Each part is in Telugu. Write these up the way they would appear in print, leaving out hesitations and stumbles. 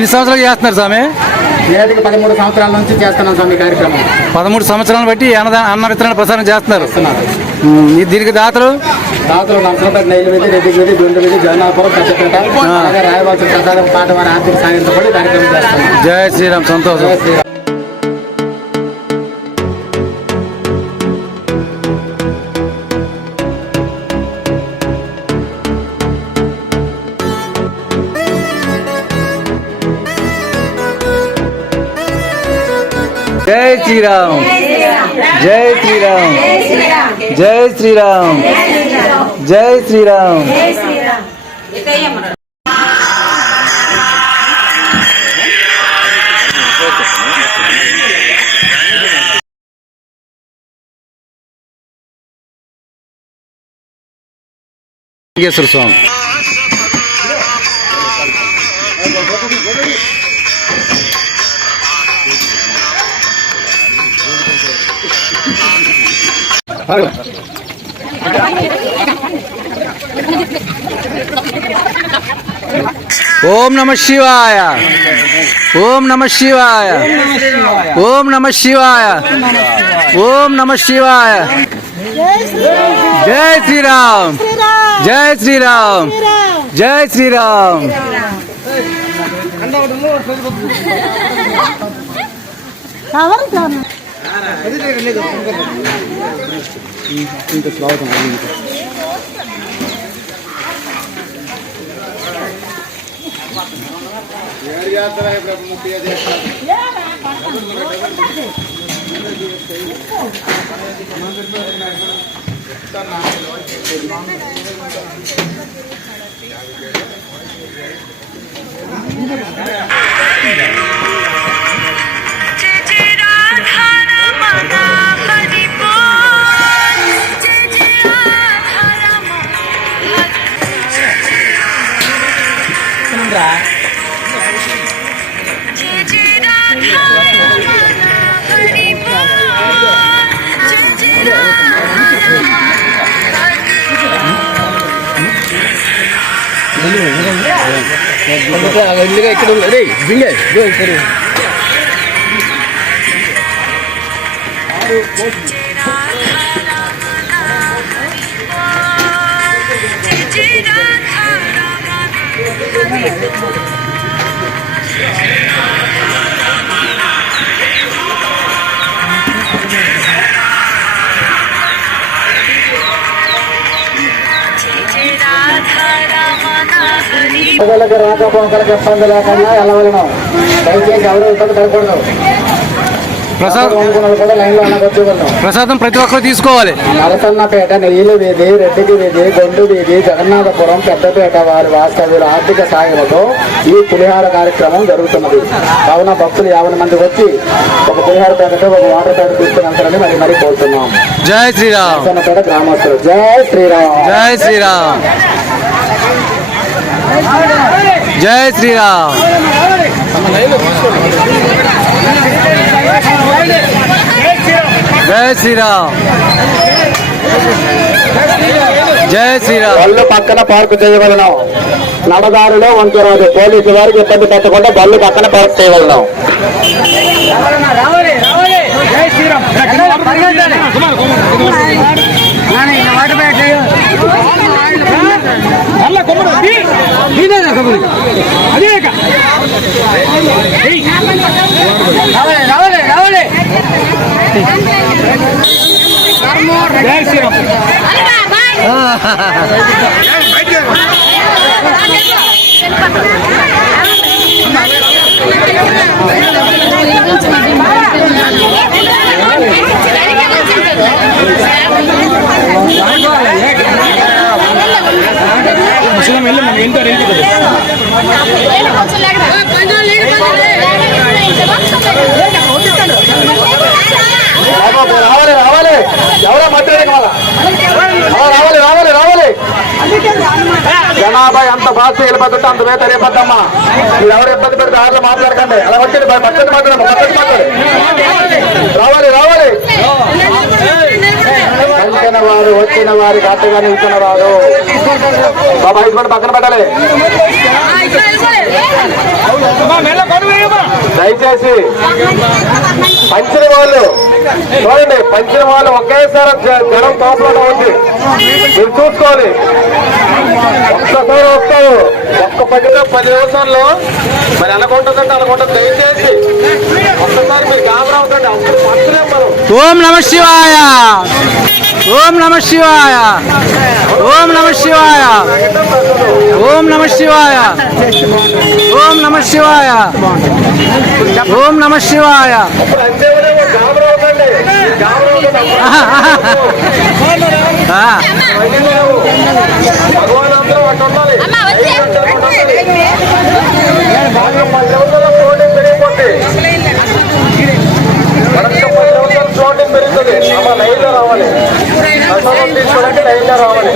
ఎన్ని సంవత్సరాలు చేస్తున్నారు స్వామి? నేటికి 13 సంవత్సరాల నుంచి చేస్తున్నాం స్వామి కార్యక్రమం. 13 సంవత్సరాలను బట్టి అన్న విత్తనాల ప్రసారం చేస్తున్నారు. దీనికి దాతలు నర్సంపేట, నైలువేది, రెడ్డిగిరి, గుండెవేది, జగన్నాథపురం, పెద్దపేట, అలాగే రాయవలసిన ప్రసాదం పాట వారి ఆర్థిక సాయంతో పడి కార్యక్రమం చేస్తున్నాం. జై శ్రీరామ్. సంతోషం. జై శ్రీరామ్. జై శ్రీరామ్. జై శ్రీరామ్. జై శ్రీరామ్. జై శ్రీరామ్. స్వామి ఓం నమ శివాయ. ఓం నమ శివాయ. ఓం నమ శివాయ. ఓం నమ శివాయ. జై శ్రీరామ్. జై శ్రీరామ్. జై శ్రీరామ్. ఇక్కడ రాకపోకలకు ఇబ్బంది లేకుండా వెళ్ళవలను. దయచేసి ఎవరు ఇబ్బంది పడకూడదు. ప్రసాదం ప్రతి ఒక్కరు తీసుకోవాలి. నరసన్నపేట, నెయ్యిలు వీధి, రెడ్డికి వీధి, గొండు వీధి, జగన్నాథపురం, పెద్దపేట వారి వాస్తవ్యుల ఆర్థిక సాయంతో ఈ పులిహార కార్యక్రమం జరుగుతున్నది. కావున భక్తులు 50 మంది వచ్చి ఒక పులిహార ప్యాకెట్, ఒక వాటర్ ప్యాకెట్ తీసుకుని వెళ్తారని మరి కోరుతున్నాం. జై శ్రీరామ్. నరసన్నపేట గ్రామస్తులు జై శ్రీరామ్. జై శ్రీరామ్. జై శ్రీరామ్. జై శ్రీరామ్. జై శ్రీరామ్. బళ్ళు పక్కన పార్కు చేయవలను. నడదారిలో వంచరాదు. పోలీసు వారికి ఇబ్బంది పెట్టకుండా బళ్ళు పక్కన పార్క్ చేయవలను. రావాలి రావాలి. ఎవరో మధ్య రావాలి రావాలి రావాలి. జనాభా ఎంత ఫాస్ట్ వెళ్ళిపోతుంటే అంత వేత రేపద్దమ్మా. మీరు ఎవరు ఇబ్బంది పెడితే దారిలో మాట్లాడకండి. అలా వచ్చి పక్కన మాట్లాడము. పక్కన మాట్లాడు. రావాలి రావాలి. వచ్చిన వారి గట్టిగా నిల్చున్న వారు బాబా ఇది పక్కన పెట్టాలి. దయచేసి పంచిన వాళ్ళు చూడండి, పంచిన వాళ్ళు ఒకేసారి జనం తోపలో ఉంది, మీరు చూసుకోవాలి. ఒక్కసారి వస్తారు, ఒక్క 10 నిమిషాల్లో మరి ఎలాగుంటుందంటే అలాగుంటుంది. దయచేసి ఒక్కసారి మీరు గాబరవుతండి, అప్పుడు పంచలేం మనం. ఓం నమ శివాయ, ఓం నమ శివాయ, ఓం నమ శివాయ, ఓం నమ శివాయ, ఓం నమ శివాయ, ఓం నమ శివాయ. అప్పుడు అంతేమో గాబరవుతండి, భగవాన్ అందరూ అట్టు ఉండాలి. 10 నిమిషాల్లో ప్రోటీన్ పెరిగిపోతే ప్రోటీన్ పెరుగుతుంది. అమ్మ లైన్ లో రావాలి, ప్రసాదం తీసుకోవడానికి లైన్ లో రావాలి.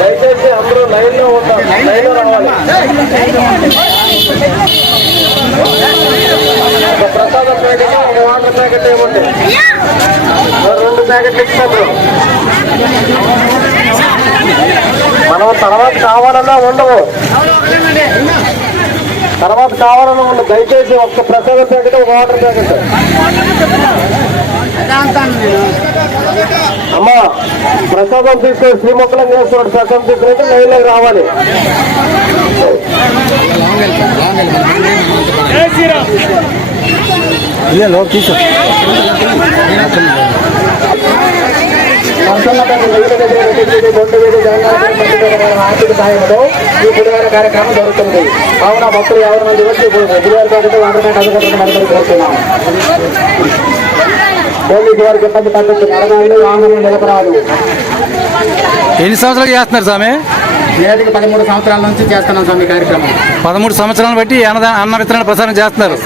దయచేసి అందరూ లైన్ లో ఉంటారు, లైన్ లో రావాలి. ఒక ప్రసాదం ప్యాకెట్, ఒక వాటర్ ప్యాకెట్ ఏముంది, 2 ప్యాకెట్లు ఇస్తారు. మనం తర్వాత కావాలన్నా ఉండవు, తర్వాత కావాలన్నా ఉండదు. దయచేసి ఒక్క ప్రసాదం ప్యాకెట్, ఒక వాటర్ ప్యాకెట్. అమ్మా ప్రసాదం తీసుకొని శ్రీముఖలం చేస్తున్నాడు, ప్రసాదం తీసుకుంటే లైన్లోకి రావాలి. ఆర్థిక సాయంలో ఈ పులిహార కార్యక్రమం జరుగుతుంది. కావున భక్తులు 50 మంది వచ్చి పులిహార ప్యాకెట్ 100 ప్యాకెట్ అందుకుంటున్న మరి కోరుతున్నాం. పోలీసు వారికి ఇబ్బంది పద్ధతి నడగాలి, వాహనం నిలబరాదు. ఎన్ని సంవత్సరాలు చేస్తున్నారు స్వామి? నేటికి 13 సంవత్సరాల నుంచి చేస్తున్నాం స్వామి కార్యక్రమం. 13 సంవత్సరాలను బట్టి అన్న వితరణ ప్రసారం చేస్తున్నారు.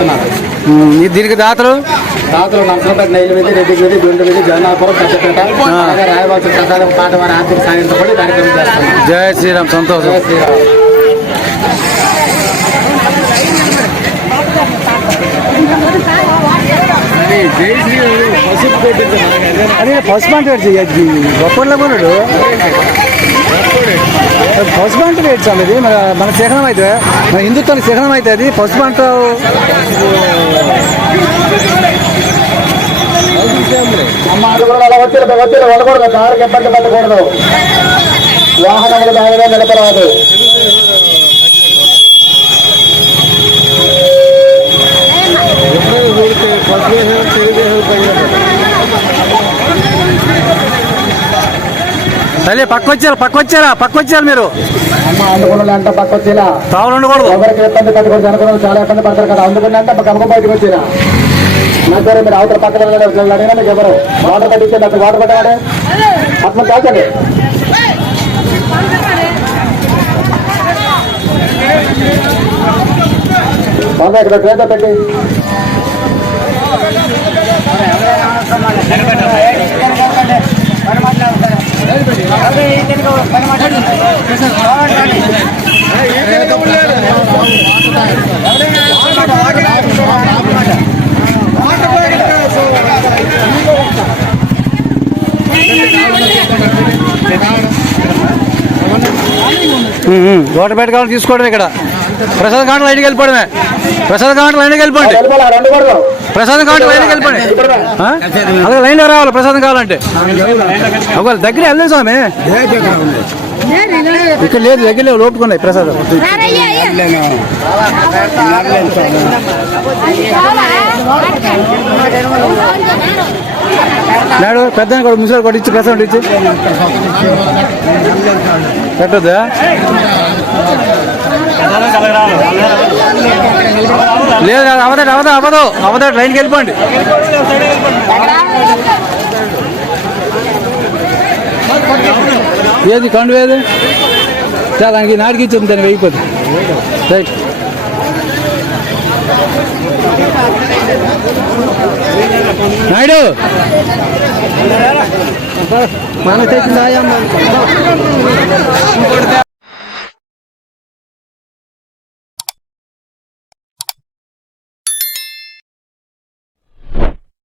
దీనికి దాతలు నర్సంపేట, నైలు వీధి, రెడ్డి వీధి, గుండు వీధి, జగన్నాథపురం, పెద్దపేట, అలాగే రాయవాల్సిన ప్రసాదం పాట వారి ఆర్థిక సాయంతో కూడా కార్యక్రమం చేస్తున్నాం. జయ శ్రీరామ్. సంతోషం. జయ శ్రీరామ్. అదే పసుపు అంటే గొప్పట్లో కొన్నాడు, పసుపు అంటే వేడ్చాలి. అది మన చిహ్నం అయితే, మన హిందుత్వానికి చిహ్నం అయితే అది పసుపు అంటావు. అమ్మ అడుగులు అలా వచ్చి ఉండకూడదు, దారికి ఇబ్బంది పడకూడదు, వాహనములు దానిలో నిలపరాదు. తల్లి పక్కొచ్చారా మీరు? అమ్మ అందుకున్న అంటే పక్క వచ్చేలా తావులు ఉండకూడదు, ఎవరికి ఇబ్బంది పడకూడదు. అనుకున్నాం చాలా ఇబ్బంది పడతారు కదా, అందుకున్న అంటే గమ్మ బయటకు వచ్చేలా. నాకు మీరు అవతల పక్కన అడిగినా మీకు ఎవరు వాటర్ పట్టించండి, అక్కడ వాటర్ పట్టవాడే అట్లా కాల్చండి. ఇక్కడ ట్రేతో పెట్టి వాటర్ బ్యాట్ కావాలి తీసుకోవడం. ఇక్కడ ప్రసాదం కాంటలు లైన్కి వెళ్ళిపోవడమే. ప్రసాదం కాంటలు లైన్కి వెళ్ళిపోండి. ప్రసాదం కాంటలు లైన్కి వెళ్ళిపోండి. అలాగే లైన్లో రావాలి ప్రసాదం కావాలంటే. ఒకవేళ దగ్గర వెళ్ళలేదు స్వామి, ఇక్కడ లేదు, దగ్గర లేవు, లోపుకున్నాయి ప్రసాదం. నాడు పెద్ద కూడా ముసలి కూడా ఇచ్చి ప్రసాదం ఇచ్చి పెట్టద్దా? లేదు అవదా లైన్కి వెళ్ళిపోండి. ఏది కండు ఏది చాలా దానికి నాటికి ఇచ్చింది, దాన్ని వేయిపోతుంది. రైట్. నాయుడు మన తెచ్చిందాయమ్మ